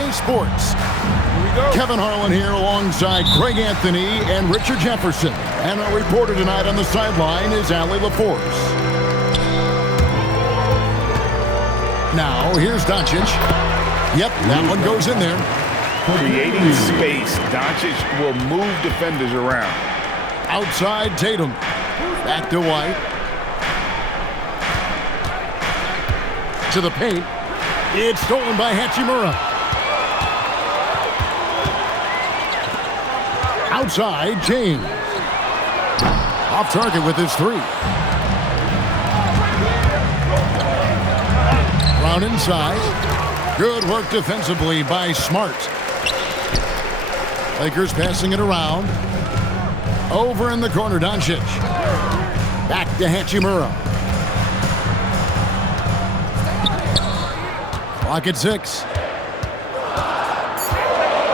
2K Sports. Kevin Harlan here alongside Craig Anthony and Richard Jefferson. And our reporter tonight on the sideline is Allie LaForce. Now, here's Doncic. Yep, that one goes in there. Creating space, Doncic will move defenders around. Outside Tatum. Back to White. To the paint. It's stolen by Hachimura. Outside, James. Off target with his three. Brown inside. Good work defensively by Smart. Lakers passing it around. Over in the corner, Doncic. Back to Hachimura. Clock at 6.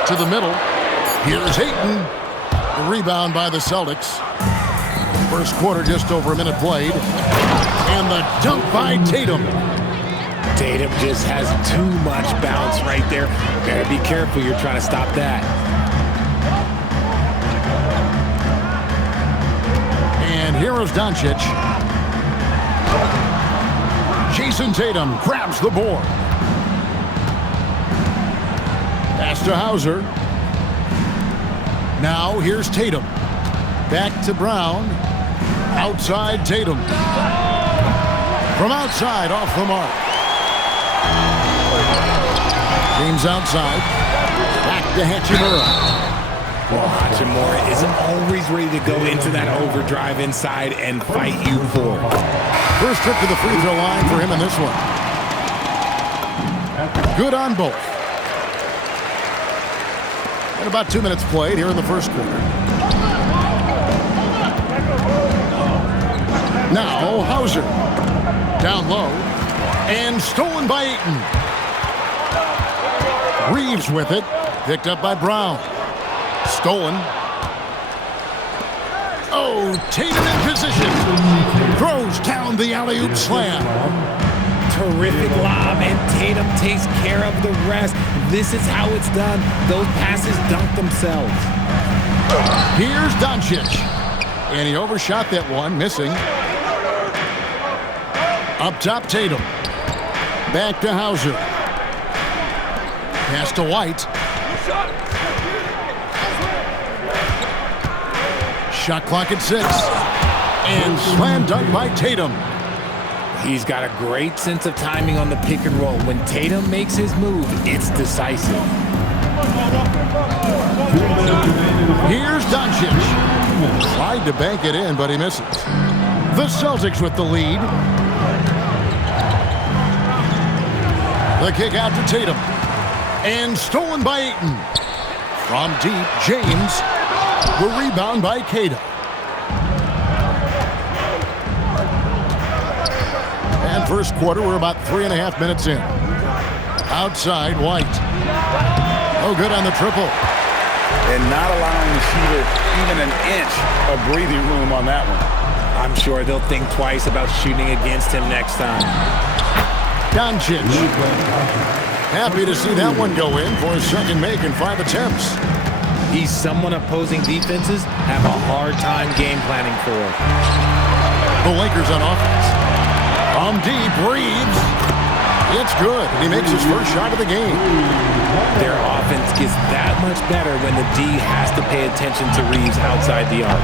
To the middle. Here's Ayton. The rebound by the Celtics. First quarter, just over a minute played. And the dunk by Tatum. Tatum just has too much bounce right there. Better be careful. You're trying to stop that. And here is Doncic. Jason Tatum grabs the board. Pass to Hauser. Now here's Tatum. Back to Brown. Outside Tatum. From outside, off the mark. James outside. Back to Hachimura. Well, Hachimura isn't always ready to go into that overdrive inside and fight you for. First trip to the free throw line for him in this one. Good on both. And about 2 minutes played here in the first quarter. Now Hauser. Down low. And stolen by Ayton. Reeves with it. Picked up by Brown. Stolen. Oh, Tatum in position. Throws down the alley-oop slam. Terrific lob, and Tatum takes care of the rest. This is how it's done. Those passes dunk themselves. Here's Doncic. And he overshot that one, missing. Up top, Tatum. Back to Hauser. Pass to White. Shot clock at 6. And slam dunk by Tatum. He's got a great sense of timing on the pick and roll. When Tatum makes his move, it's decisive. Here's Doncic. Tried to bank it in, but he misses. The Celtics with the lead. The kick out to Tatum. And stolen by Ayton. From deep, James. The rebound by Cada. And first quarter, we're about 3.5 minutes in. Outside, White. Oh, good on the triple. And not allowing the shooter even an inch of breathing room on that one. I'm sure they'll think twice about shooting against him next time. Doncic. Happy to see that one go in for his second make in 5 attempts. He's someone opposing defenses have a hard time game planning for. The Lakers on offense. From deep, Reeves. It's good. He makes his first shot of the game. Their offense gets that much better when the D has to pay attention to Reeves outside the arc.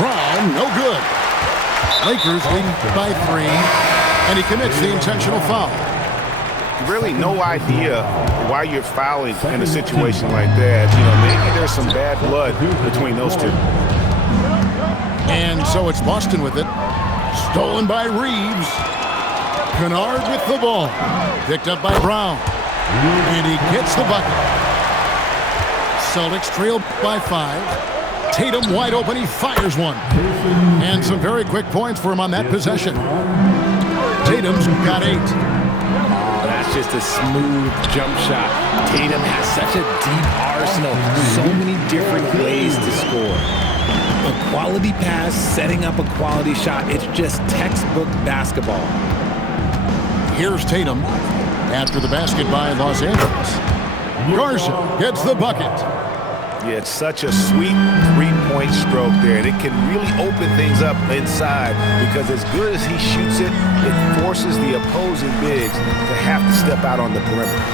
Brown, no good. Lakers leading by 3, and he commits the intentional foul. Really no idea why you're fouling in a situation like that. You know, maybe there's some bad blood between those two. And so it's Boston with it. Stolen by Reeves. Kennard with the ball. Picked up by Brown. And he gets the bucket. Celtics trail by 5. Tatum wide open. He fires one. And some very quick points for him on that possession. Tatum's got 8. That's just a smooth jump shot. Tatum has such a deep arsenal. So many different ways to score. A quality pass, setting up a quality shot. It's just textbook basketball. Here's Tatum. after the basket by Los Angeles. Garza gets the bucket. Yeah, it's such a sweet three-point stroke there. And it can really open things up inside because as good as he shoots it, it forces the opposing bigs to have to step out on the perimeter.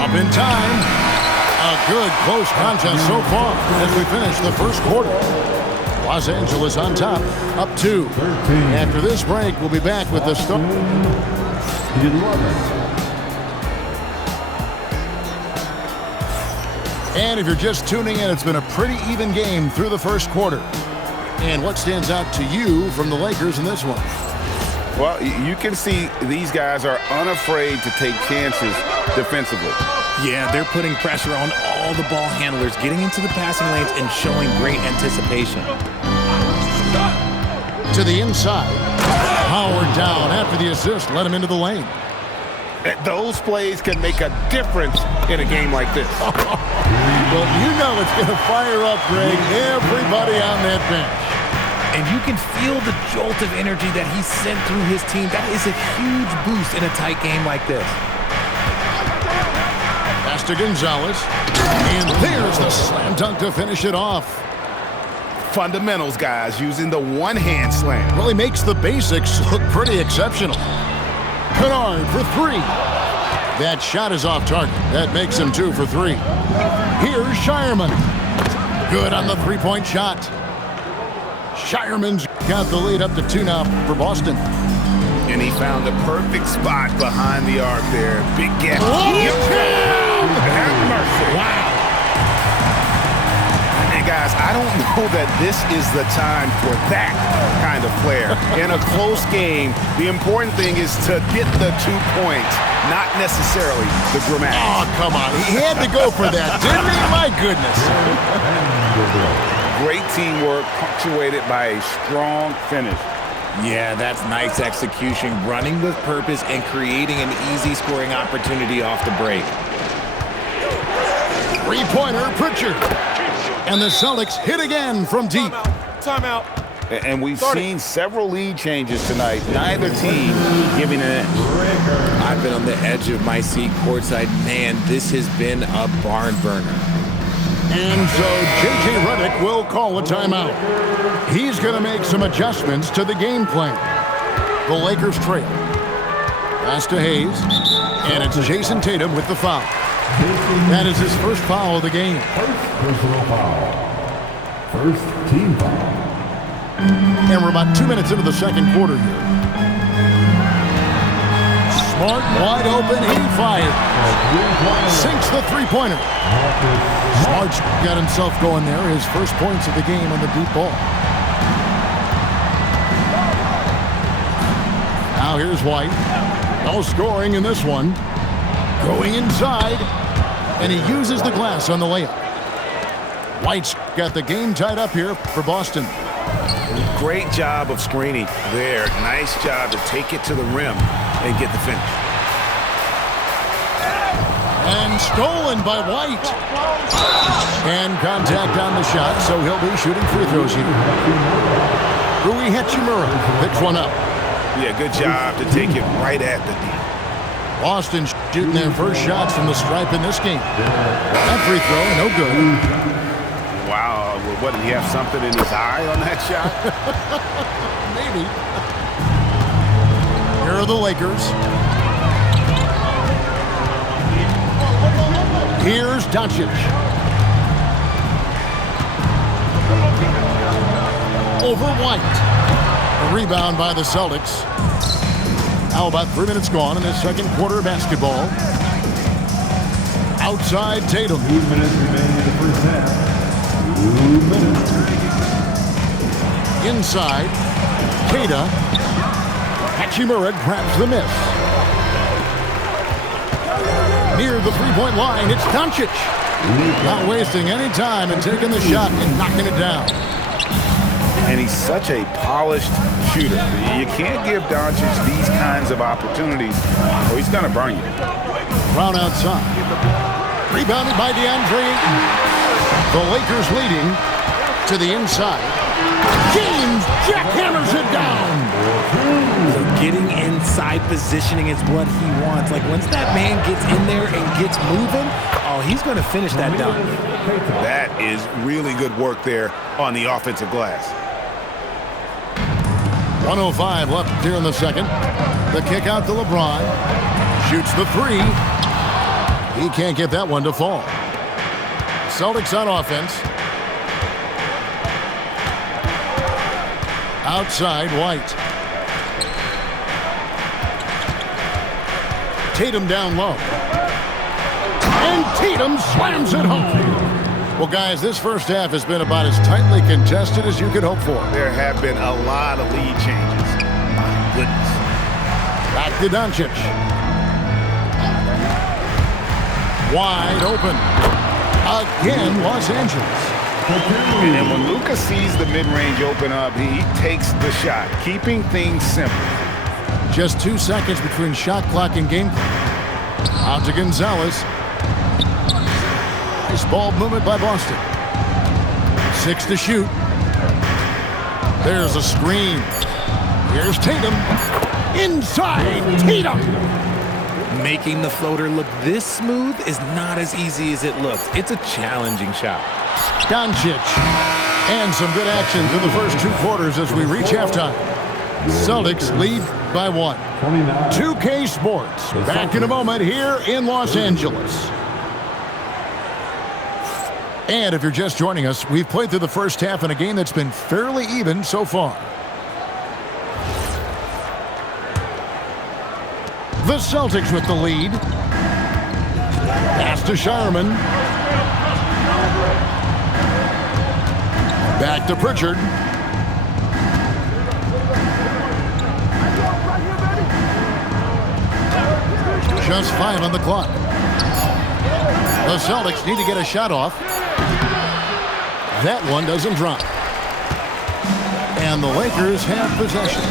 Up in time. A good close contest so far as we finish the first quarter. Los Angeles on top, up 2. After this break, we'll be back with the start. And if you're just tuning in, it's been a pretty even game through the first quarter. And what stands out to you from the Lakers in this one? Well, you can see these guys are unafraid to take chances defensively. Yeah, they're putting pressure on all the ball handlers, getting into the passing lanes and showing great anticipation. To the inside. Howard down after the assist, let him into the lane. Those plays can make a difference in a game like this. Well, you know it's going to fire up, Greg, everybody on that bench. And you can feel the jolt of energy that he sent through his team. That is a huge boost in a tight game like this. Pass to Gonzalez. And there's the slam dunk to finish it off. Fundamentals, guys, using the one-hand slam. Really makes the basics look pretty exceptional. Kennard for 3. That shot is off target. That makes him 2 for 3. Here's Shireman. Good on the three-point shot. Shireman's got the lead up to 2 now for Boston. And he found the perfect spot behind the arc there. Big gap. Have mercy. Wow. And guys, I don't know that this is the time for that kind of flair. In a close game, the important thing is to get the 2 points, not necessarily the dramatics. Oh, come on. He had to go for that, didn't he? My goodness. Great teamwork, punctuated by a strong finish. Yeah, that's nice execution, running with purpose and creating an easy scoring opportunity off the break. Three-pointer, Pritchard. And the Celtics hit again from deep. Timeout. And we've seen several lead changes tonight. Neither team giving an inch. I've been on the edge of my seat courtside. Man, this has been a barn burner. And so J.J. Redick will call a timeout. He's going to make some adjustments to the game plan. The Lakers trail. Pass to Hayes. And it's Jason Tatum with the foul. That is his first foul of the game. First personal foul. First team foul. And we're about 2 minutes into the second quarter here. Smart, wide open, he fired. Sinks the three-pointer. Smart's got himself going there. His first points of the game on the deep ball. Now here's White. No scoring in this one. Going inside. And he uses the glass on the layup. White's got the game tied up here for Boston. Great job of screening there. Nice job to take it to the rim and get the finish. And stolen by White. And contact on the shot, so he'll be shooting free throws here. Rui Hachimura picks one up. Yeah, good job to take it right at the D. Boston shooting their first shots from the stripe in this game. That free throw, no good. Wow, what, did he have something in his eye on that shot? Maybe. Here are the Lakers. Here's Doncic. Over White. A rebound by the Celtics. Now about 3 minutes gone in the second quarter of basketball. Outside Tatum. 2 minutes remaining in the first half. 2 minutes. Inside. Keita. Hachimura grabs the miss. Near the three-point line, it's Doncic. Not wasting any time and taking the shot and knocking it down. And he's such a polished shooter. You can't give Doncic these kinds of opportunities or he's going to burn you. Brown outside. Rebounded by DeAndre Ayton. The Lakers leading to the inside. James jackhammers it down. Getting inside positioning is what he wants. Like, once that man gets in there and gets moving, oh, he's going to finish that dunk. That is really good work there on the offensive glass. 1:05 left here in the second. The kick out to LeBron. Shoots the three. He can't get that one to fall. Celtics on offense. Outside, White. Tatum down low. And Tatum slams it home. Well, guys, this first half has been about as tightly contested as you could hope for. There have been a lot of lead changes. My goodness. Back to Doncic. Wide open. Again, Los Angeles. And then when Luka sees the mid-range open up, he takes the shot, keeping things simple. Just 2 seconds between shot clock and game clock. Out to Gonzalez. Nice ball movement by Boston. 6 to shoot. There's a screen. Here's Tatum. Inside, Tatum. Making the floater look this smooth is not as easy as it looks. It's a challenging shot. Doncic. And some good action through the first 2 quarters as we reach halftime. Celtics lead by 1. 2K Sports. Back in a moment here in Los Angeles. And if you're just joining us, we've played through the first half in a game that's been fairly even so far. The Celtics with the lead. Pass to Shireman. Back to Pritchard. Just 5 on the clock. The Celtics need to get a shot off. That one doesn't drop. And the Lakers have possession.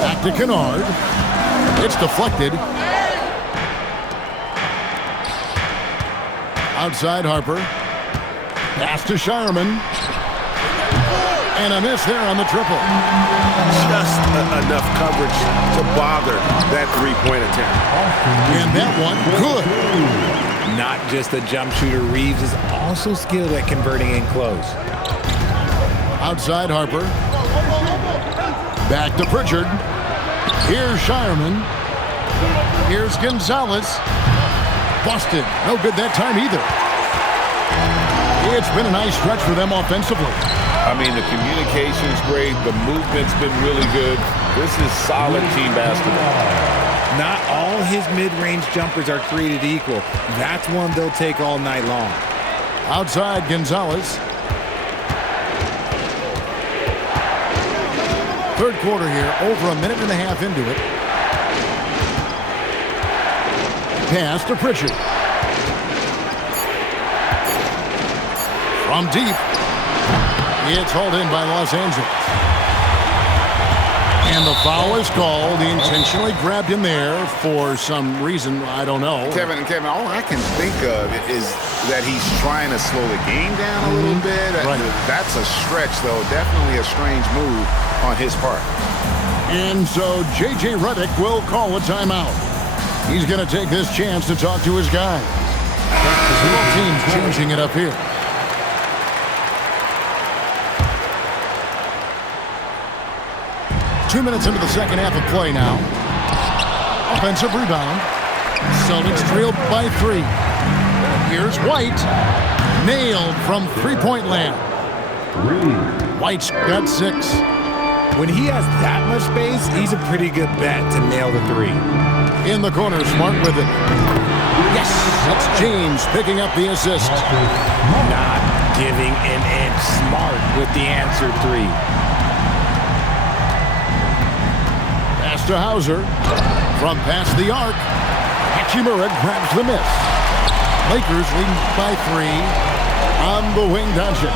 Back to Kennard. It's deflected. Outside Harper. Pass to Shireman. And a miss there on the triple. Just enough coverage to bother that three-point attempt. And that one, good. Not just a jump shooter, Reeves is also skilled at converting in close. Outside Harper. Back to Pritchard. Here's Shireman. Here's Gonzalez. Busted. No good that time either. It's been a nice stretch for them offensively. I mean, the communication's great. The movement's been really good. This is solid team basketball. Not all his mid-range jumpers are created equal. That's one they'll take all night long. Outside Gonzalez. Third quarter here, over a minute and a half into it. Pass to Pritchard. From deep. It's hauled in by Los Angeles. And the foul is called. He intentionally grabbed him there for some reason, I don't know. Kevin, all I can think of is that he's trying to slow the game down a little bit. Right. That's a stretch, though. Definitely a strange move on his part. And so J.J. Redick will call a timeout. He's going to take this chance to talk to his guys. Both teams changing it up here. Two minutes into the second half of play now. Offensive rebound. Celtics trailed by 3. Here's White. Nailed from three-point land. White's got 6. When he has that much space, he's a pretty good bet to nail the 3. In the corner, Smart with it. Yes, that's James picking up the assist. Not giving an inch. Smart with the answer 3. Pass to Hauser. From past the arc. Hachimura grabs the miss. Lakers leading by 3. On the wing, Doncic.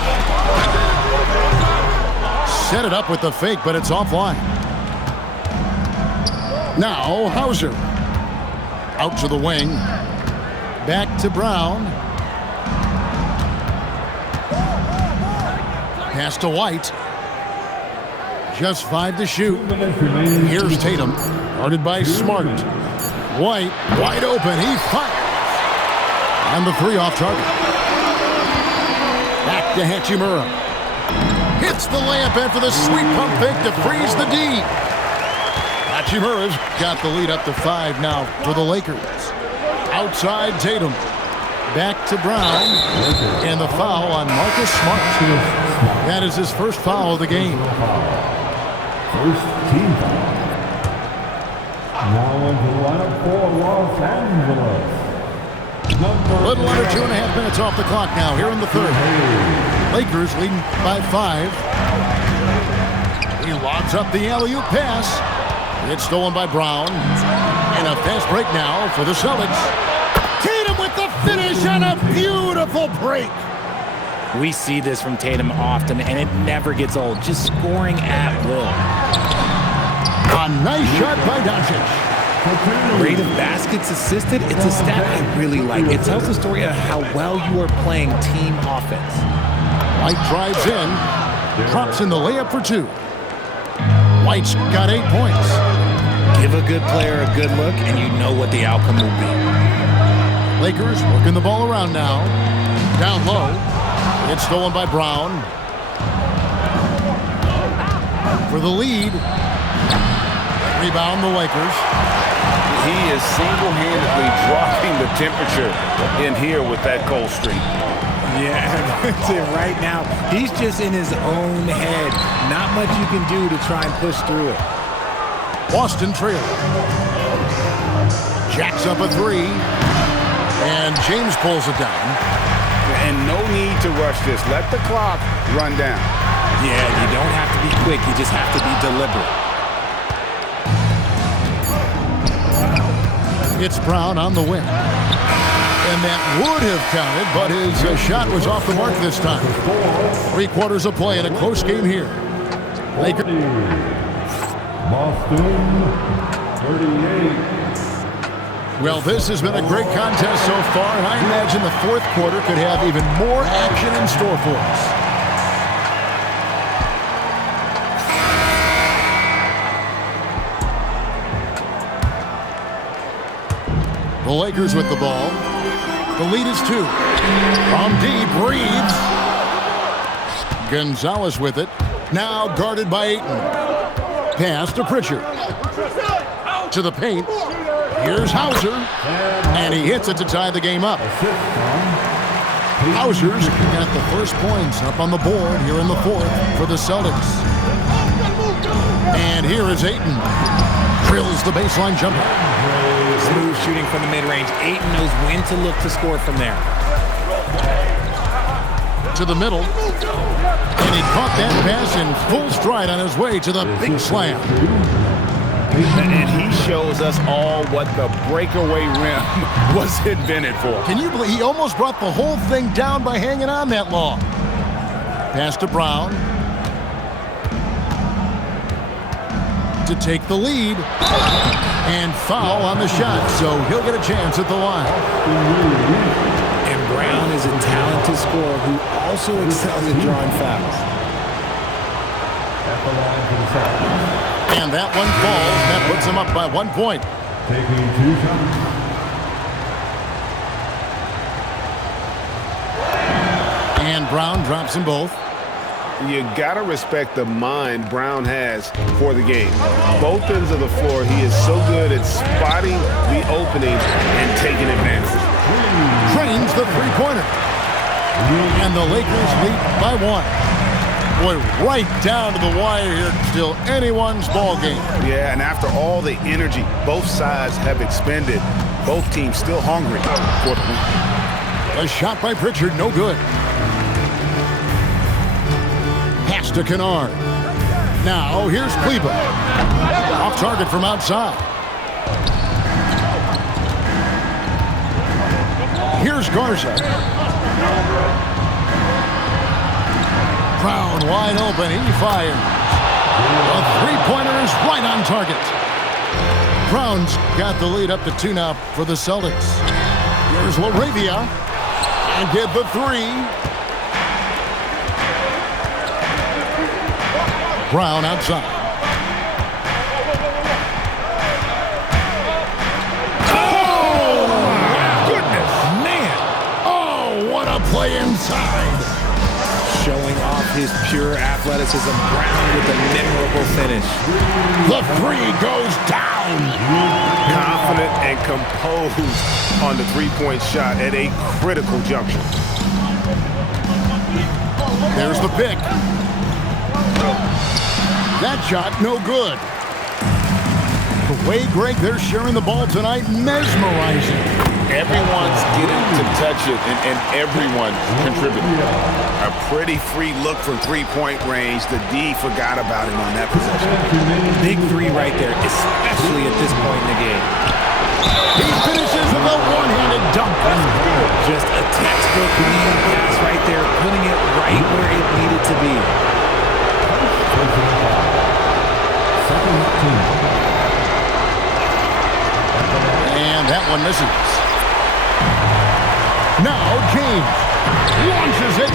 Set it up with the fake, but it's offline. Now Hauser. Out to the wing. Back to Brown. Pass to White. Just 5 to shoot. Here's Tatum, guarded by Smart. White, wide open, he fires. And the 3 off target. Back to Hachimura. Hits the layup after the sweet pump fake to freeze the D. Hachimura's got the lead up to 5 now for the Lakers. Outside Tatum. Back to Brown. And the foul on Marcus Smart. That is his first foul of the game. First team foul. Now into the lineup for Los Angeles. A little under 2.5 minutes off the clock now here in the third. Lakers leading by 5. He lobs up the alley-oop pass. It's stolen by Brown. And a fast break now for the Celtics. Tatum with the finish on a beautiful break. We see this from Tatum often, and it never gets old. Just scoring at will. A nice shot by Doncic. Rate of baskets assisted, it's a stat I really like. It tells the story of how well you are playing team offense. White drives in, drops in the layup for 2. White's got 8 points. Give a good player a good look, and you know what the outcome will be. Lakers working the ball around now. Down low. It's stolen by Brown. For the lead. Rebound the Lakers. He is single-handedly dropping the temperature in here with that cold streak. Yeah, that's it right now. He's just in his own head. Not much you can do to try and push through it. Boston trail. Jacks up a 3. And James pulls it down. And no need to rush this. Let the clock run down. Yeah, you don't have to be quick. You just have to be deliberate. It's Brown on the wing. And that would have counted, but his shot was off the mark this time. 3 quarters of play in a close game here. Lakers. Boston, 38. Well, this has been a great contest so far, and I imagine the 4th quarter could have even more action in store for us. The Lakers with the ball. The lead is 2. From deep, breathes. Gonzalez with it. Now guarded by Ayton. Pass to Pritchard. To the paint. Here's Hauser. And he hits it to tie the game up. Hauser's got the first points up on the board here in the 4th for the Celtics. And here is Ayton. Drills the baseline jumper. Smooth shooting from the mid-range. Ayton knows when to look to score from there. To the middle. And he caught that pass in full stride on his way to the big slam. And he shows us all what the breakaway rim was invented for. Can you believe he almost brought the whole thing down by hanging on that long? Pass to Brown. To take the lead. And foul on the shot, so he'll get a chance at the line. And Brown is a talented scorer who also excels at drawing fouls. At the line for the Celtics. And that one falls. That puts him up by 1 point. Taking 2 shots. And Brown drops them both. You gotta respect the mind Brown has for the game. Both ends of the floor, he is so good at spotting the openings and taking advantage. Trains the 3-pointer. And the Lakers lead by 1. Boy, right down to the wire here. Still anyone's ball game. Yeah, and after all the energy both sides have expended, both teams still hungry for the win. A shot by Pritchard, no good. Pass to Kennard. Now, here's Kleber. Off target from outside. Here's Garza. Brown wide open. He fires. A 3-pointer is right on target. Brown's got the lead up to 2 now for the Celtics. Here's LaRavia. And get the 3. Brown outside. Oh, goodness, man. Oh, what a play inside. Showing off his pure athleticism. Brown with a memorable finish. The three goes down. Confident and composed on the three-point shot at a critical juncture. There's the pick. That shot, no good. The way, Greg, they're sharing the ball tonight, mesmerizing. Everyone's getting to touch it, and everyone contributing. A pretty free look from three-point range. The D forgot about him on that possession. Big three right there, especially at this point in the game. He finishes with a one-handed dunk. Just a textbook lead pass right there, putting it right where it needed to be. And that one misses. Now James launches it.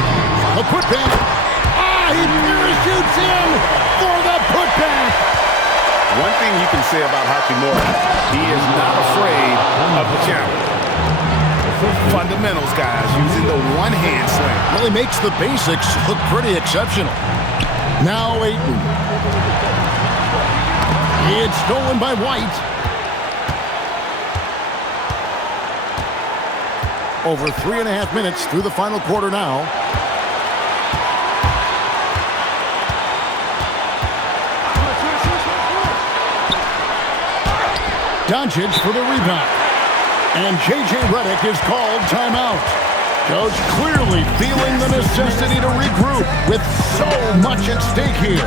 The putback. He parachutes in for the putback. One thing you can say about Hachimura, he is not afraid of the challenge. Fundamentals, guys, using the one-hand slam. Really makes the basics look pretty exceptional. Now Ayton. It's stolen by White. Over 3.5 minutes through the final quarter now. Doncic for the rebound. And J.J. Redick is called timeout. Coach clearly feeling the necessity to regroup with so much at stake here.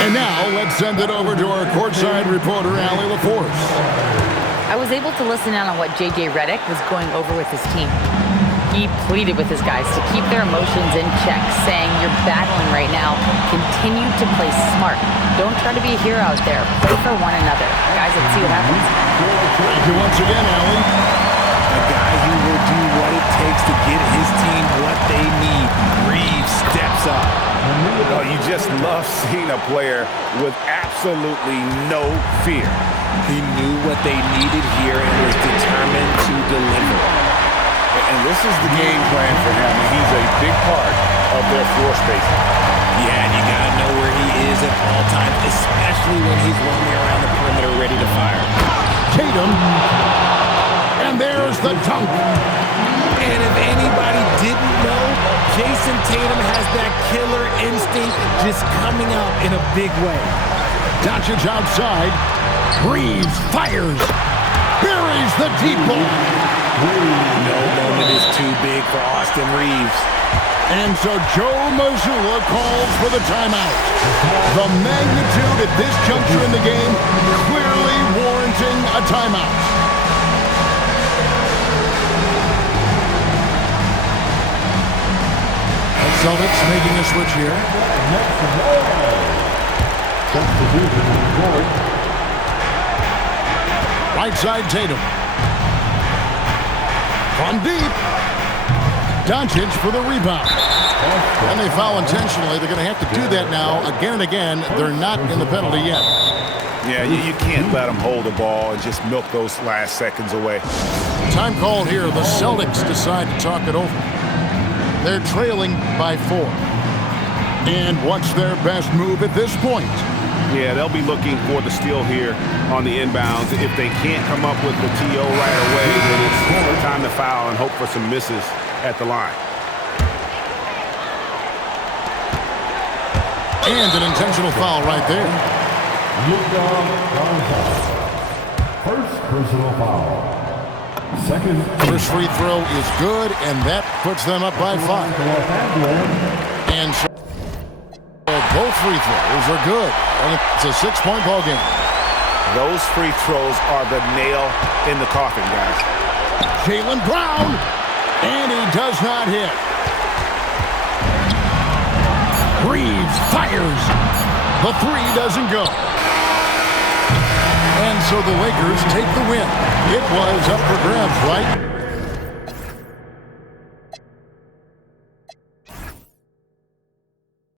And now, let's send it over to our courtside reporter, Allie LaForce. I was able to listen in on what J.J. Redick was going over with his team. He pleaded with his guys to keep their emotions in check, saying, "You're battling right now. Continue to play smart. Don't try to be a hero out there. Play for one another." Guys, let's see what happens. Thank you once again, Allie. A guy who will do what it takes to get his team what they need. Reeves steps up. Oh, you just love seeing a player with absolutely no fear. He knew what they needed here and was determined to deliver. And this is the game plan for him. He's a big part of their floor spacing. Yeah, and you got to know where he is at all times, especially when he's roaming around the perimeter ready to fire. Tatum. And there's the dunk. And if anybody didn't know, Jason Tatum has that killer instinct just coming out in a big way. Doncic outside. Reeves fires. Buries the deep ball. No moment is too big for Austin Reeves. And so Joe Mazzulla calls for the timeout. The magnitude at this juncture in the game clearly warranting a timeout. Celtics making a switch here. Right side Tatum. From deep. Doncic for the rebound. And they foul intentionally. They're going to have to do that now again and again. They're not in the penalty yet. Yeah, you can't let them hold the ball and just milk those last seconds away. Time called here. The Celtics decide to talk it over. They're trailing by 4. And what's their best move at this point? Yeah, they'll be looking for the steal here on the inbounds. If they can't come up with the TO right away, then it's time to foul and hope for some misses at the line. And an intentional foul right there. First personal foul. Second. First free throw is good, and that puts them up by 5. And so both free throws are good, and it's a 6-point ball game. Those free throws are the nail in the coffin, guys. Jaylen Brown, and he does not hit. Reeves fires. The three doesn't go. And so the Lakers take the win. It was up for grabs, right?